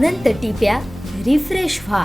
अनंत टिप्या refresh व्हा.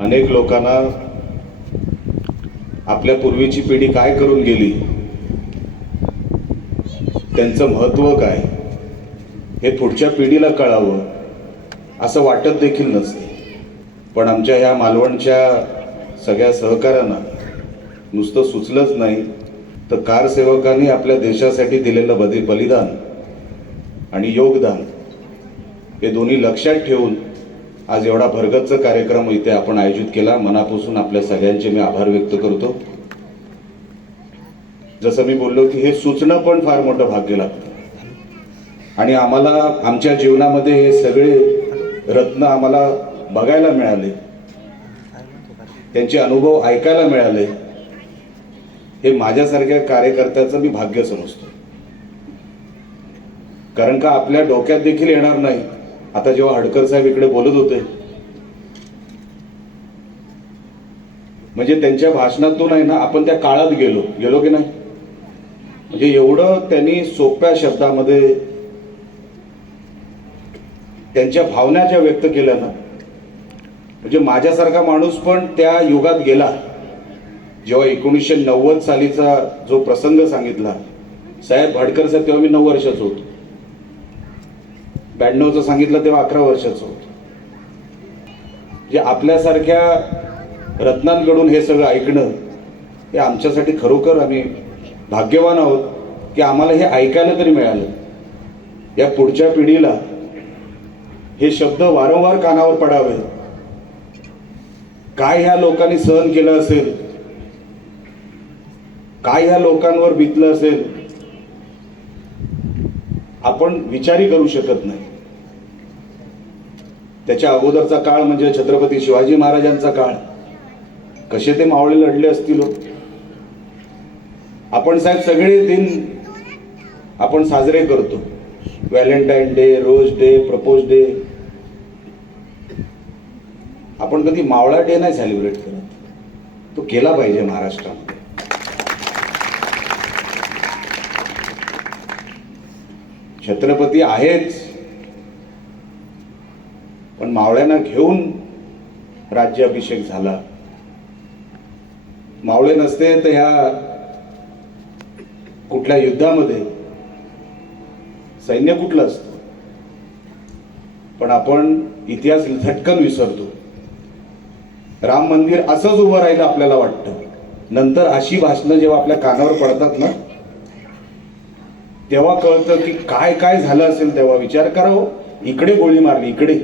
अनेक लोकांना आपल्या पूर्वीची पिढी काय करून गेली, त्यांचं महत्त्व काय हे पुढच्या पिढीला कळावं असं वाटत देखील नसते. पण आमच्या ह्या मालवणच्या सगळ्या सहकाऱ्यांना नुसतं सुचलंच नाही तर कारसेवकांनी आपल्या देशासाठी दिलेलं बलिदान आणि योगदान हे दोन्ही लक्षात ठेवून आज एवढा भरगच्च कार्यक्रम इथे आपण आयोजित केला. मनापासून आपल्या सगळ्यांचे मी आभार व्यक्त करतो. जसं मी बोललो की हे सुचणं पण फार मोठं भाग्य लागतं आणि आम्हाला आमच्या जीवनामध्ये हे सगळे रत्न आम्हाला बघायला मिळाले, त्यांचे अनुभव ऐकायला मिळाले. हे माझ्यासारख्या कार्यकर्त्याचं मी भाग्य समजतो. कारण का आपल्या डोक्यात देखील येणार नाही. आता जेव्हा हडकर साहेब इकडे बोलत होते म्हणजे त्यांच्या भाषणातून आहे ना आपण त्या काळात गेलो की नाही. म्हणजे एवढं त्यांनी सोप्या शब्दामध्ये त्यांच्या भावना ज्या व्यक्त केल्या ना, म्हणजे माझ्यासारखा माणूस पण त्या युगात गेला. जेव्हा 1990 सालीचा जो प्रसंग सांगितला साहेब हडकर साहेब, तेव्हा मी 9 वर्षाचा होतो. 92चं सांगितलं तेव्हा 11 वर्षाचं होतो. म्हणजे आपल्यासारख्या रत्नांकडून हे सगळं ऐकणं हे आमच्यासाठी खरोखर आम्ही भाग्यवान आहोत की आम्हाला हे ऐकायला तरी मिळालं. या पुढच्या पिढीला हे शब्द वारंवार कानावर पडावे. काय ह्या लोकांनी सहन केलं असेल, काय ह्या लोकांवर बितलं असेल, आपण विचारही करू शकत नाही. त्याच्या अगोदरचा काळ म्हणजे छत्रपती शिवाजी महाराजांचा काळ, कसे ते मावळे लढले असतील. आपण साहेब सगळे दिन आपण साजरे करतो. Valentine day, rose day, propose day. आपण कधी मावळा डे नाही सेलिब्रेट करत. तो केला पाहिजे महाराष्ट्रामध्ये. छत्रपती आहेच, पण मावळ्यांना घेऊन राज्याभिषेक झाला. मावळे नसते तर ह्या कुठल्या युद्धामध्ये सैन्य कुठलं असतं. पण आपण इतिहास झटकन विसरतो. राम मंदिर असंच उभं राहिलं आपल्याला वाटतं. नंतर अशी भाषणं जेव्हा आपल्या कानावर पडतात ना तेव्हा कळतं की काय काय झालं असेल. तेव्हा विचार करा, हो इकडे गोळी मारली, इकडे.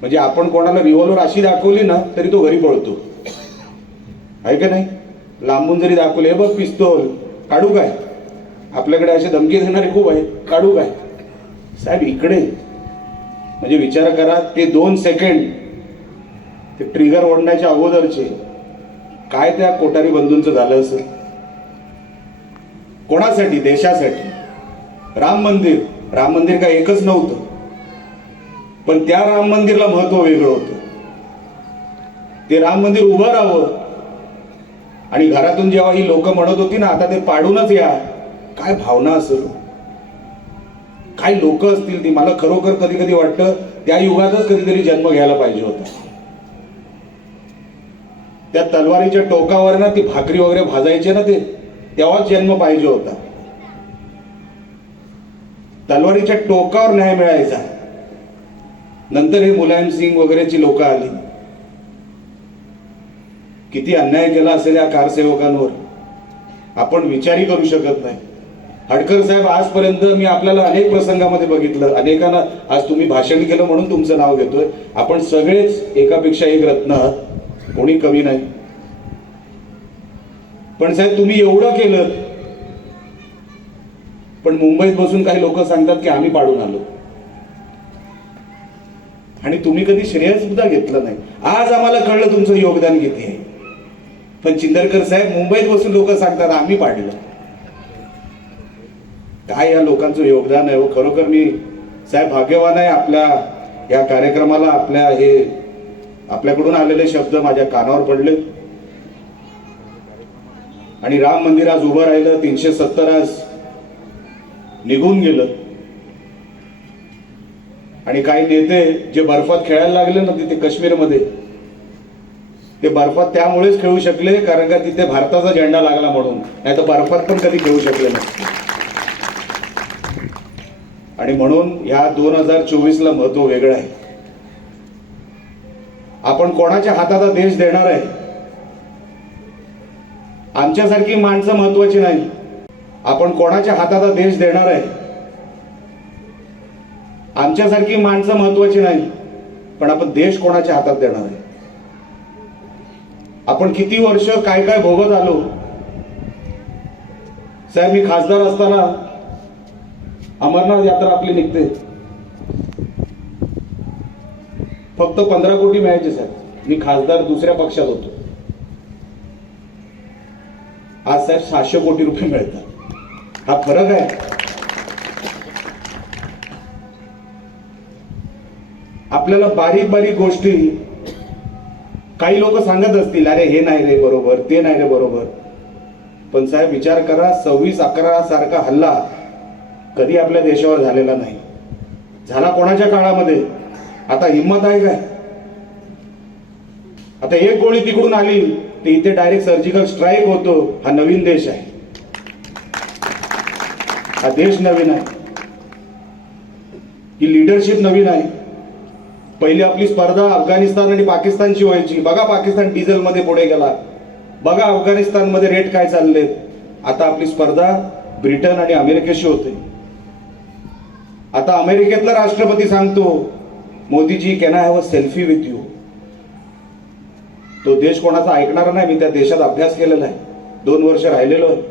म्हणजे आपण कोणाला रिव्हॉल्वर अशी दाखवली ना तरी तो घरी पळतो, आहे का नाही. लांबून जरी दाखवले, हे बघ पिस्तूल, काढू काय. आपल्याकडे असे धमकी देणारे खूप आहे, काढू काय. साहेब इकडे. म्हणजे विचार करा, ते 2 सेकंड ते ट्रिगर ओढण्याच्या अगोदरचे काय त्या कोठारी बंधूंचं झालं असेल. कोणासाठी? देशासाठी. राम मंदिर काय एकच नव्हतं, पण त्या राम मंदिरला महत्व वेगळं होतं. ते राम मंदिर उभं राहावं आणि घरातून जेव्हा ही लोक म्हणत होती ना आता ते पाडूनच या, काय भावना असेल, काय लोक असतील ती. मला खरोखर कधी कधी वाटतं त्या युगातच कधीतरी जन्म घ्यायला पाहिजे होता. त्या तलवारीच्या टोकावर ना ती भाकरी वगैरे भाजायचे ना ते, तेव्हाच जन्म पाहिजे होता. तलवारीच्या टोकावर न्याय मिळायचा. नंतर हे मुलायम सिंग वगैरेची लोक आली. किती अन्याय केला असेल या कारसेवकांवर आपण विचारही करू शकत नाही. हडकर साहेब, आजपर्यंत मी आपल्याला अनेक प्रसंगामध्ये बघितलं, अनेकांना आज तुम्ही भाषण केलं म्हणून तुमचं नाव घेतोय. आपण सगळेच एकापेक्षा एक रत्न आहात, कोणी कमी नाही. पण साहेब, तुम्ही एवढं केलं, पण मुंबईत बसून काही लोक सांगतात की आम्ही पाडून आलो, आणि तुम्ही कधी श्रेय सुद्धा घेतलं नाही. आज आम्हाला कळलं तुमचं योगदान किती आहे. पण चिंदरकर साहेब, मुंबईत बसून लोक सांगतात आम्ही पाडलं. काय या लोकांचं योगदान आहे हो. खरोखर मी साहेब भाग्यवान आहे. आपल्या या कार्यक्रमाला आपल्याकडून आलेले शब्द माझ्या कानावर पडले, आणि राम मंदिर आज उभं राहिलं. 370 आज निघून गेलं, आणि काही नेते जे बर्फात खेळायला लागले ना तिथे काश्मीरमध्ये, ते बर्फात त्यामुळेच खेळू शकले कारण का तिथे भारताचा झेंडा लागला म्हणून, नाही तर बर्फात पण कधी खेळू शकले नसते. आणि म्हणून ह्या 2024ला महत्व वेगळं आहे. आपण कोणाच्या हातात हा देश देणार आहे. आमच्यासारखी माणसं महत्वाची नाही. आपण कोणाच्या हातात हा देश देणार आहे. आमच्यासारखी माणसं महत्वाची नाही, पण आपण देश कोणाच्या हातात देणार आहे. आपण किती वर्ष काय काय भोगत आलो. साहेब, मी खासदार असताना अमरनाथ यात्रा आपली निघते, फक्त 15 कोटी मिळायचे साहेब. मी खासदार दुसऱ्या पक्षात होतो. आज साहेब 700 कोटी रुपये मिळतात. हा फरक आहे. आपल्याला बारीक बारीक गोष्टी काही लोक सांगत असतील, अरे हे नाही रे बरोबर, ते नाही रे बरोबर. पण साहेब विचार करा, 26/11 सारखा हल्ला कधी आपल्या देशावर झालेला नाही. झाला कोणाच्या काळामध्ये. आता हिंमत आहे काय. आता एक गोळी तिकडून आली तर इथे डायरेक्ट सर्जिकल स्ट्राईक होतो. हा नवीन देश आहे. हा देश नवीन आहे. ही लिडरशिप नवीन आहे. पहिली आपली स्पर्धा अफगाणिस्तान आणि पाकिस्तानची व्हायची. बघा पाकिस्तान डिझेल मध्ये पुढे गेला. बघा अफगाणिस्तान मध्ये रेट काय चाललेत. आता आपली स्पर्धा ब्रिटन आणि अमेरिकेशी होते. आता अमेरिकेतला राष्ट्रपती सांगतो, Modiji can I have a selfie with you. तो देश कोणाचा ऐकणार नाही. मी त्या देशात अभ्यास केलेला आहे. 2 वर्ष राहिलेलो आहे.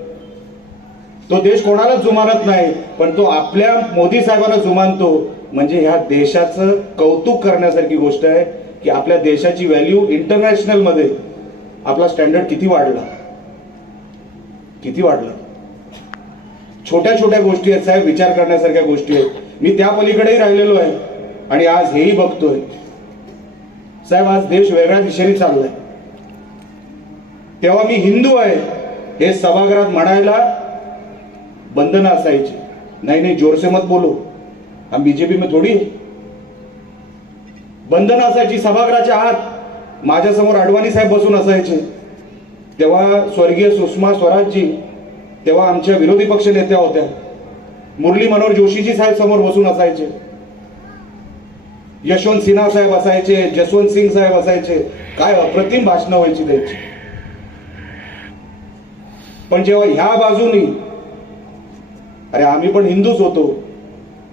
तो देश कोणालाच जुमानत नाही, पण तो आपल्या मोदी साहेबांना जुमानतो. म्हणजे ह्या देशाचं कौतुक करण्यासारखी गोष्ट आहे की आपल्या देशाची व्हॅल्यू इंटरनॅशनल मध्ये आपला स्टँडर्ड किती वाढला, किती वाढला. छोट्या छोट्या गोष्टी आहेत साहेब, विचार करण्यासारख्या गोष्टी आहेत. मी त्या पलीकडेही राहिलेलो आहे आणि आज हेही बघतोय. साहेब, आज देश वेगळ्या दिशेने चाललाय. तेव्हा मी हिंदू आहे हे सभागृहात म्हणायला बंधनं असायची. नाही जोरसे मत बोलो, हम बीजेपी में थोडी. बंधनं असायची सभागृहाच्या आत. माझ्यासमोर अडवाणी साहेब बसून असायचे. तेव्हा स्वर्गीय सुषमा स्वराजजी तेव्हा आमच्या विरोधी पक्ष नेत्या होत्या. मुरली मनोहर जोशीजी साहेब समोर बसून असायचे. यशवंत सिन्हा साहेब असायचे, जसवंत सिंग साहेब असायचे. काय अप्रतिम भाषणं व्हायची त्यांची. पण जेव्हा ह्या बाजूनी, अरे आम्ही पण हिंदूच होतो,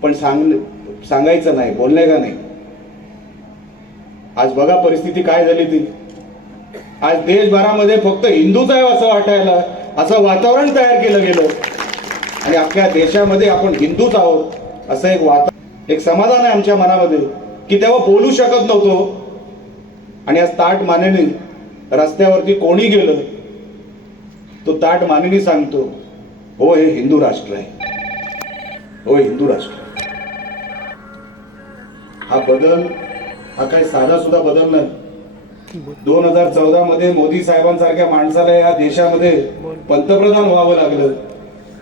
पण सांगायचं नाही, बोलणे का नाही. आज बघा परिस्थिती काय झाली ती. आज देशभरामध्ये फक्त हिंदूच आहे असं वाटायला, असं वातावरण तयार केलं गेलं. आणि आपल्या देशामध्ये आपण हिंदूच आहोत असं एक समाधान आहे आमच्या मनामध्ये की तेव्हा बोलू शकत नव्हतो. आणि आज ताट मानेने रस्त्यावरती कोणी गेलं तो ताट मानेने सांगतो, हो हे हिंदू राष्ट्र आहे, हो हिंदू राष्ट्र. हा बदल हा काही साधा सुद्धा बदल नाही. 2014 मध्ये मोदी साहेबांसारख्या माणसाला या देशामध्ये पंतप्रधान व्हावं लागलं.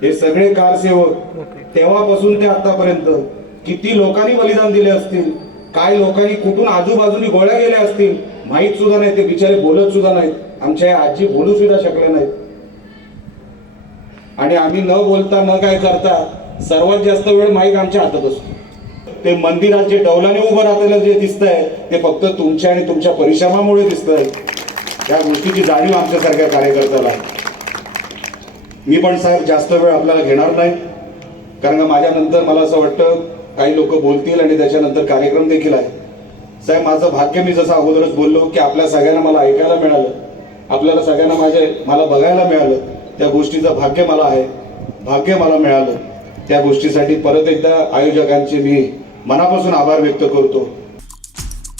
हे सगळे कारसेवक तेव्हापासून ते आतापर्यंत किती लोकांनी बलिदान दिले असतील, काय लोकांनी कुठून आजूबाजूनी गोळ्या गेल्या असतील. माहीत सुद्धा नाही, ते बिचारे बोलत सुद्धा नाहीत. आमच्या या आजी बोलू सुद्धा शकल्या नाहीत. आणि आम्ही न बोलता न काय करता सर्वात जास्त वेळ माईक आमच्या हातात असतो. ते मंदिरात जे डौलाने उभं राहताना जे दिसतंय ते फक्त तुमच्या आणि तुमच्या परिश्रमामुळे दिसतंय. त्या गोष्टीची जाणीव आमच्यासारख्या कार्यकर्त्याला आहे. मी पण साहेब जास्त वेळ आपल्याला घेणार नाही, कारण का माझ्यानंतर मला असं वाटतं काही लोक बोलतील आणि त्याच्यानंतर कार्यक्रम देखील आहे. साहेब माझं भाग्य, मी जसं अगोदरच बोललो की आपल्या सगळ्यांना मला ऐकायला मिळालं, आपल्याला सगळ्यांना मला बघायला मिळालं, त्या गोष्टीचं भाग्य मला आहे, भाग्य मला मिळालं. त्या गोष्टीसाठी परत एकदा आयोजकांचे मी मनापासून आभार व्यक्त करतो.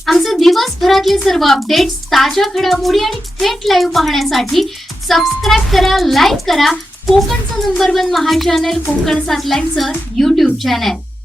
आमचे दिवसभरातले सर्व अपडेट्स, ताज्या घडामोडी आणि थेट लाईव्ह पाहण्यासाठी सबस्क्राईब करा, लाईक करा कोकणचं नंबर 1 महा चॅनल कोकण 7 लाईव्हचं YouTube चॅनल.